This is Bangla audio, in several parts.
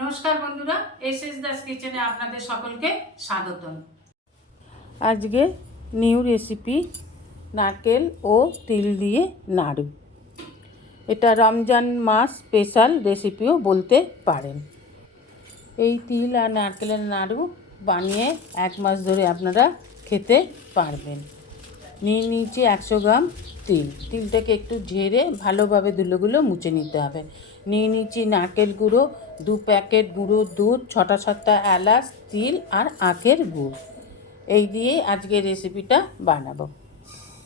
নমস্কার বন্ধুরা এস এস দাস কিচেনে আপনাদের সকলকে স্বাগতম। আজকে নিউ রেসিপি নারকেল ও তিল দিয়ে নাড়ু। এটা রমজান মাস স্পেশাল রেসিপিও বলতে পারেন। এই তিল আর নারকেলের নাড়ু বানিয়ে এক মাস ধরে আপনারা খেতে পারবেন। নিয়ে নিয়েছি একশো গ্রাম তিল তিলটাকে একটু ঝেড়ে ভালোভাবে ধুলোগুলো মুছে নিতে হবে। নিয়ে নিচ্ছি নারকেল গুঁড়ো, দু প্যাকেট গুঁড়ো দুধ, ছটা সাতটা এলাচ, তিল আর আখের গুড়। এই দিয়ে আজকে রেসিপিটা বানাবো।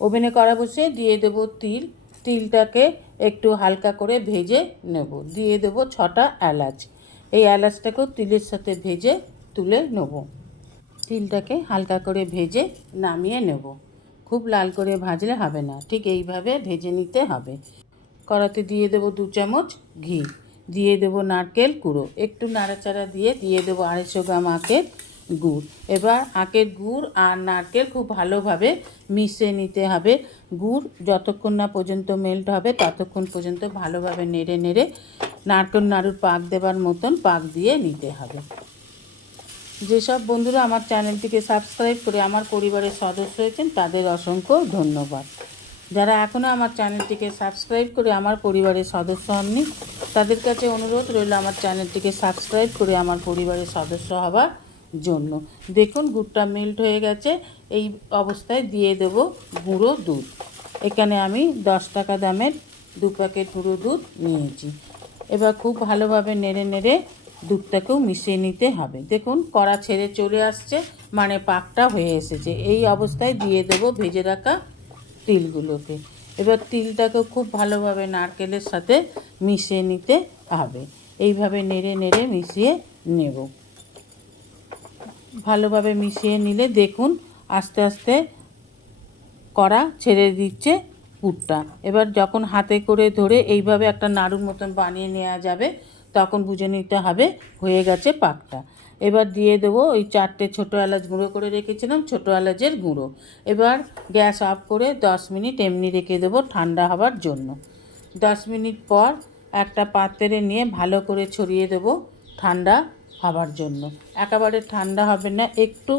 ওভেনে কড়া বসে দিয়ে দেবো তিল। তিলটাকে একটু হালকা করে ভেজে নেব। দিয়ে দেবো ছটা এলাচ। এই এলাচটাকেও তিলের সাথে ভেজে তুলে নেব। তিলটাকে হালকা করে ভেজে নামিয়ে নেব। খুব লাল করে ভাজলে হবে না। ঠিক এইভাবে ভেজে নিতে হবে। কড়াতে দিয়ে দেবো দু চামচ ঘি, দিয়ে দেবো নারকেল কুড়ো, একটু নাড়াচাড়া দিয়ে দিয়ে দেবো আড়াইশো গ্রাম আখের গুড়। এবার আখের গুড় আর নারকেল খুব ভালোভাবে মিশিয়ে নিতে হবে। গুড় যতক্ষণ না পর্যন্ত মেল্ট হবে, ততক্ষণ পর্যন্ত ভালোভাবে নেড়ে নেড়ে নারকেল নাড়ুর পাক দেবার মতন পাক দিয়ে নিতে হবে। যেসব বন্ধুরা আমার চ্যানেলটিকে সাবস্ক্রাইব করে আমার পরিবারের সদস্য হয়েছেন, তাদের অসংখ্য ধন্যবাদ। যারা এখনও আমার চ্যানেলটিকে সাবস্ক্রাইব করে আমার পরিবারের সদস্য হননি, তাদের কাছে অনুরোধ রইল আমার চ্যানেলটিকে সাবস্ক্রাইব করে আমার পরিবারের সদস্য হবার জন্য। দেখুন, গুড়টা মেল্ট হয়ে গেছে। এই অবস্থায় দিয়ে দেব গুঁড়ো দুধ। এখানে আমি দশ টাকা দামের দু প্যাকেট গুঁড়ো দুধ নিয়েছি। এবার খুব ভালোভাবে নেড়ে নেড়ে দুধটাকেও মিশিয়ে নিতে হবে। দেখুন, কড়া ছেড়ে চলে আসছে মানে পাকটা হয়ে এসেছে। এই অবস্থায় দিয়ে দেবো ভেজে রাখা তিলগুলোকে। এবার তিলটাকেও খুব ভালোভাবে নারকেলের সাথে মিশিয়ে নিতে হবে। এইভাবে নেড়ে নেড়ে মিশিয়ে নেব। ভালোভাবে মিশিয়ে নিলে দেখুন, আস্তে আস্তে কড়া ছেড়ে দিচ্ছে পুরটা। এবার যখন হাতে করে ধরে এইভাবে একটা নাড়ুর মতন বানিয়ে নেওয়া যাবে তখন বুঝে নিতে হবে, হয়ে গেছে পাকটা এবার দিয়ে দেবো ওই চারটে ছোটো এলাচ গুঁড়ো করে রেখেছিলাম, ছোটো এলাচের গুঁড়ো। এবার গ্যাস অফ করে দশ মিনিট এমনি রেখে দেবো ঠান্ডা হওয়ার জন্য। দশ মিনিট পর একটা পাত্রে নিয়ে ভালো করে ছড়িয়ে দেবো ঠান্ডা হওয়ার জন্য। একেবারে ঠান্ডা হবে না, একটু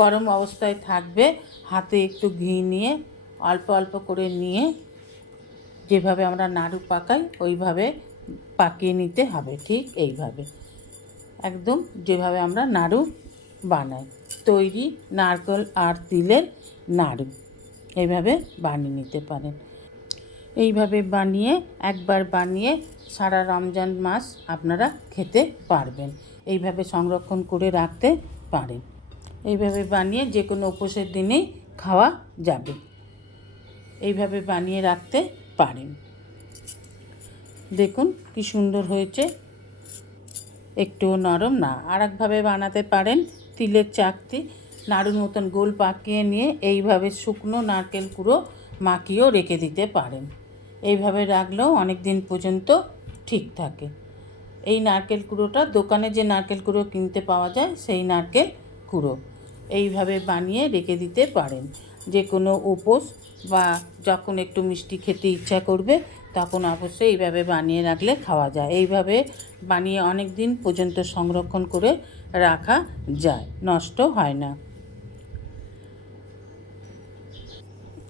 গরম অবস্থায় থাকবে। হাতে একটু ঘি নিয়ে, অল্প অল্প করে নিয়ে যেভাবে আমরা নাড়ু পাকাই, ওইভাবে পাকিয়ে নিতে হবে, ঠিক এইভাবে। একদম যেভাবে আমরা নাড়ু বানাই। তৈরি নারকেল আর তিলের নাড়ু, এইভাবে বানিয়ে নিতে পারেন। এইভাবে বানিয়ে, একবার বানিয়ে সারা রমজান মাস আপনারা খেতে পারবেন। এইভাবে সংরক্ষণ করে রাখতে পারেন। এইভাবে বানিয়ে যে কোনো উপোসের দিনেই খাওয়া যাবে। এইভাবে বানিয়ে রাখতে পারেন। দেখুন কি সুন্দর হয়েছে। একটুও নরম না। আর একভাবে বানাতে পারেন তিলের চাকতি। নাড়ুর মতন গোল পাকিয়ে নিয়ে এইভাবে শুকনো নারকেল কুড়ো মাখিয়েও রেখে দিতে পারেন। এইভাবে রাখলেও অনেক দিন পর্যন্ত ঠিক থাকে। এই নারকেল কুড়োটা, দোকানে যে নারকেল কুড়ো কিনতে পাওয়া যায়, সেই নারকেল কুড়ো। এইভাবে বানিয়ে রেখে দিতে পারেন। যে কোনো উপোস বা যখন একটু মিষ্টি খেতে ইচ্ছা করবে, তখন অবশ্যই এইভাবে বানিয়ে রাখলে খাওয়া যায়। এইভাবে বানিয়ে অনেক দিন পর্যন্ত সংরক্ষণ করে রাখা যায়, নষ্ট হয় না।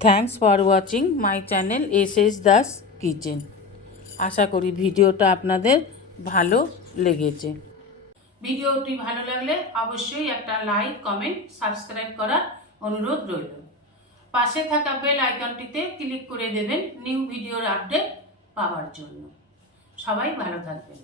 Thanks for watching my channel S S Das kitchen আশা করি ভিডিওটা আপনাদের ভালো লেগেছে। ভিডিওটি ভালো লাগলে অবশ্যই একটা লাইক কমেন্ট সাবস্ক্রাইব করার অনুরোধ রইল। পাশে থাকা বেল আইকনটিতে ক্লিক করে দেবেন নিউ ভিডিওর আপডেট পাওয়ার জন্য। সবাই ভালো থাকবেন।